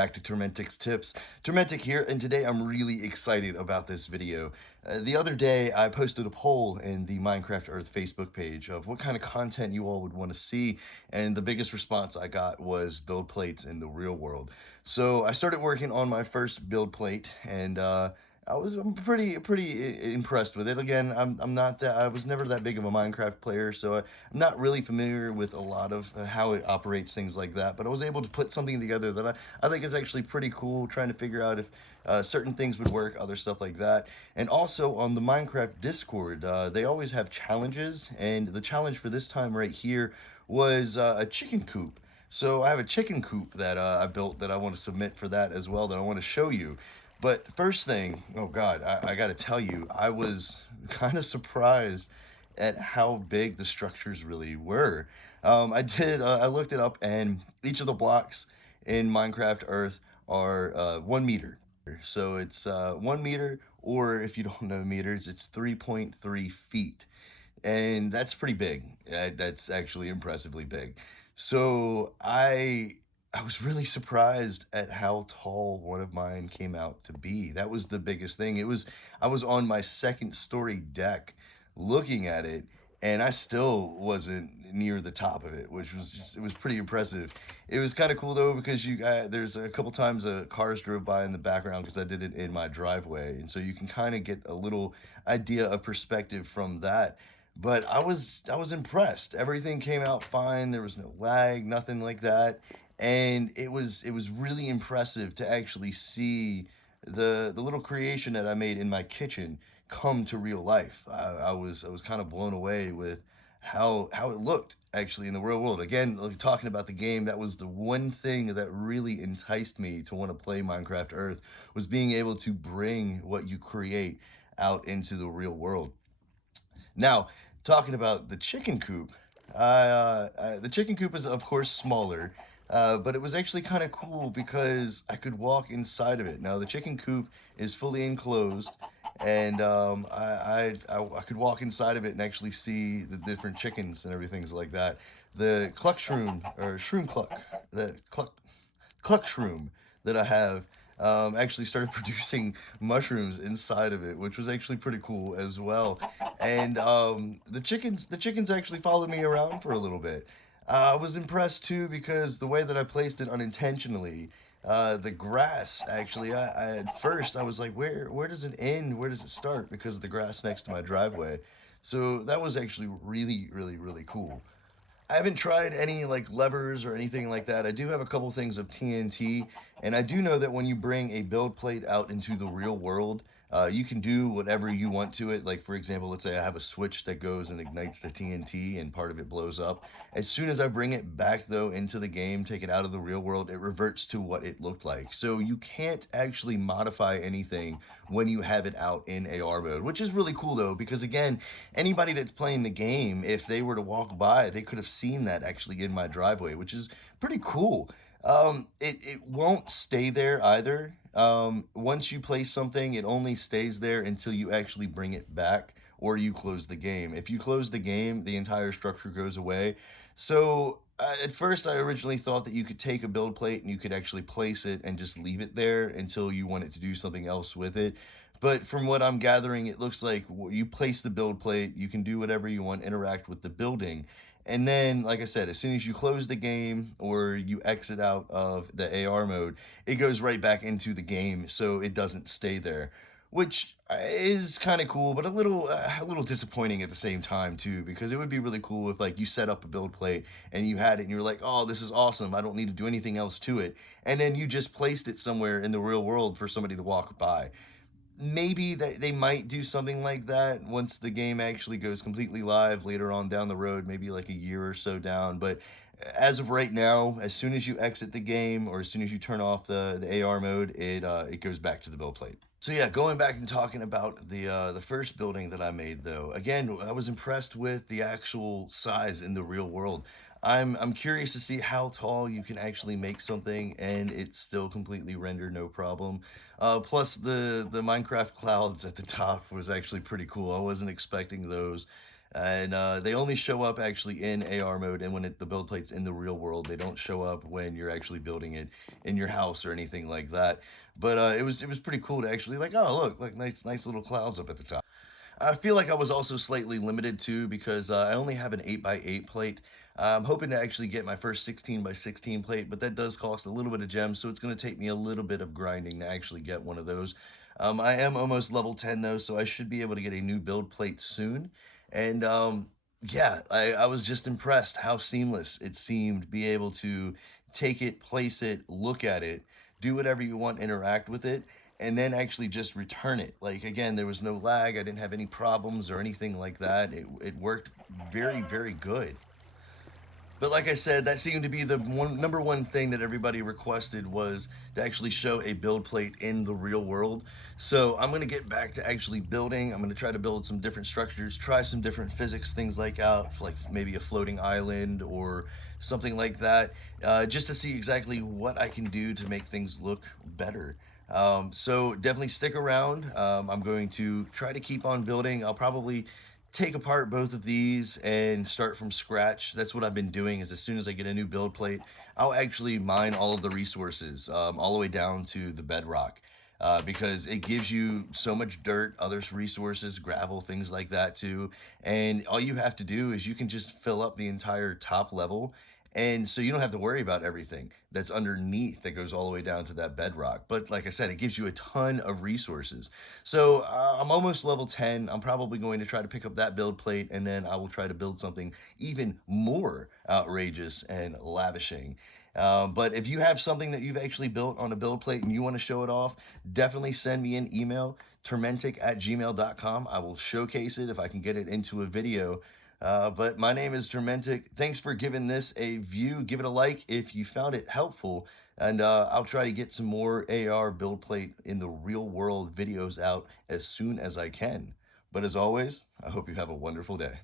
back to Tormentic's Tips. Tormentic here, and today I'm really excited about this video. The other day, I posted a poll in the Minecraft Earth Facebook page of what kind of content you all would want to see, and the biggest response I got was build plates in the real world. So I started working on my first build plate, and I'm pretty impressed with it. Again, I'm not that I was never that big of a Minecraft player, so I'm not really familiar with a lot of how it operates, things like that. But I was able to put something together that I think is actually pretty cool. Trying to figure out if certain things would work, other stuff like that. And also on the Minecraft Discord, they always have challenges, and the challenge for this time right here was a chicken coop. So I have a chicken coop that I built that I want to submit for that as well, that I want to show you. But first thing, oh God, I got to tell you, I was kind of surprised at how big the structures really were. I looked it up, and each of the blocks in Minecraft Earth are 1 meter. So it's 1 meter, or if you don't know meters, it's 3.3 feet. And that's pretty big. That's actually impressively big. So I was really surprised at how tall one of mine came out to be. That was the biggest thing. I was on my second story deck looking at it, and I still wasn't near the top of it, which was just, it was pretty impressive. It was kind of cool though, because there's a couple times cars drove by in the background because I did it in my driveway, and so you can kind of get a little idea of perspective from that. But I was impressed. Everything came out fine. There was no lag, nothing like that, and it was really impressive to actually see the little creation that I made in my kitchen come to real life. I was kind of blown away with how it looked actually in the real world. Again, like, talking about the game, that was the one thing that really enticed me to want to play Minecraft Earth, was being able to bring what you create out into the real world. Now, talking about the chicken coop, the chicken coop is of course smaller, but it was actually kind of cool because I could walk inside of it. Now, the chicken coop is fully enclosed, and I could walk inside of it and actually see the different chickens and everything's like that. The cluck shroom, or shroom cluck, the cluck shroom that I have actually started producing mushrooms inside of it, which was actually pretty cool as well. And the chickens actually followed me around for a little bit. I was impressed too because the way that I placed it unintentionally, the grass actually, at first I was like, where does it end? Where does it start? Because of the grass next to my driveway. So that was actually really cool. I haven't tried any like levers or anything like that. I do have a couple things of TNT, and I do know that when you bring a build plate out into the real world, you can do whatever you want to it. Like, for example, let's say I have a switch that goes and ignites the TNT and part of it blows up. As soon as I bring it back though into the game, take it out of the real world, it reverts to what it looked like. So you can't actually modify anything when you have it out in AR mode, which is really cool though, because again, anybody that's playing the game, if they were to walk by, they could have seen that actually in my driveway, which is pretty cool. It won't stay there either. Once you place something, it only stays there until you actually bring it back or you close the game. If you close the game, the entire structure goes away. So at first, I originally thought that you could take a build plate and you could actually place it and just leave it there until you wanted to do something else with it. But from what I'm gathering, it looks like you place the build plate, you can do whatever you want, interact with the building. And then, like I said, as soon as you close the game or you exit out of the AR mode, it goes right back into the game, so it doesn't stay there, which is kind of cool, but a little disappointing at the same time too, because it would be really cool if like you set up a build plate and you had it and you're like, oh, this is awesome, I don't need to do anything else to it, and then you just placed it somewhere in the real world for somebody to walk by. Maybe that they might do something like that once the game actually goes completely live later on down the road, maybe like a year or so down. But as of right now, as soon as you exit the game or as soon as you turn off the AR mode, it goes back to the build plate. So yeah, going back and talking about the first building that I made though, again, I was impressed with the actual size in the real world. I'm curious to see how tall you can actually make something and it's still completely rendered no problem. Plus the Minecraft clouds at the top was actually pretty cool. I wasn't expecting those. And they only show up actually in AR mode, and when the build plate's in the real world, they don't show up when you're actually building it in your house or anything like that. But it was pretty cool to actually like, oh look, like nice little clouds up at the top. I feel like I was also slightly limited too because I only have an 8 by 8 plate. I'm hoping to actually get my first 16 by 16 plate, but that does cost a little bit of gems, so it's going to take me a little bit of grinding to actually get one of those. I am almost level 10 though, so I should be able to get a new build plate soon. And yeah, I was just impressed how seamless it seemed, be able to take it, place it, look at it, do whatever you want, interact with it, and then actually just return it. Like again, there was no lag. I didn't have any problems or anything like that. It worked very good. But like I said, that seemed to be the number one thing that everybody requested was to actually show a build plate in the real world. So I'm gonna get back to actually building. I'm gonna try to build some different structures, try some different physics things like out, like maybe a floating island or something like that, just to see exactly what I can do to make things look better. So definitely stick around. I'm going to try to keep on building. I'll probably take apart both of these and start from scratch. That's what I've been doing is as soon as I get a new build plate, I'll actually mine all of the resources all the way down to the bedrock. Because it gives you so much dirt, other resources, gravel, things like that too. And all you have to do is you can just fill up the entire top level, and so you don't have to worry about everything that's underneath that goes all the way down to that bedrock. But like I said, it gives you a ton of resources. So I'm almost level 10. I'm probably going to try to pick up that build plate, and then I will try to build something even more outrageous and lavishing. But if you have something that you've actually built on a build plate and you want to show it off, definitely send me an email, tormentic@gmail.com. I will showcase it if I can get it into a video. But my name is Tormentic. Thanks for giving this a view. Give it a like if you found it helpful. And I'll try to get some more AR build plate in the real world videos out as soon as I can. But as always, I hope you have a wonderful day.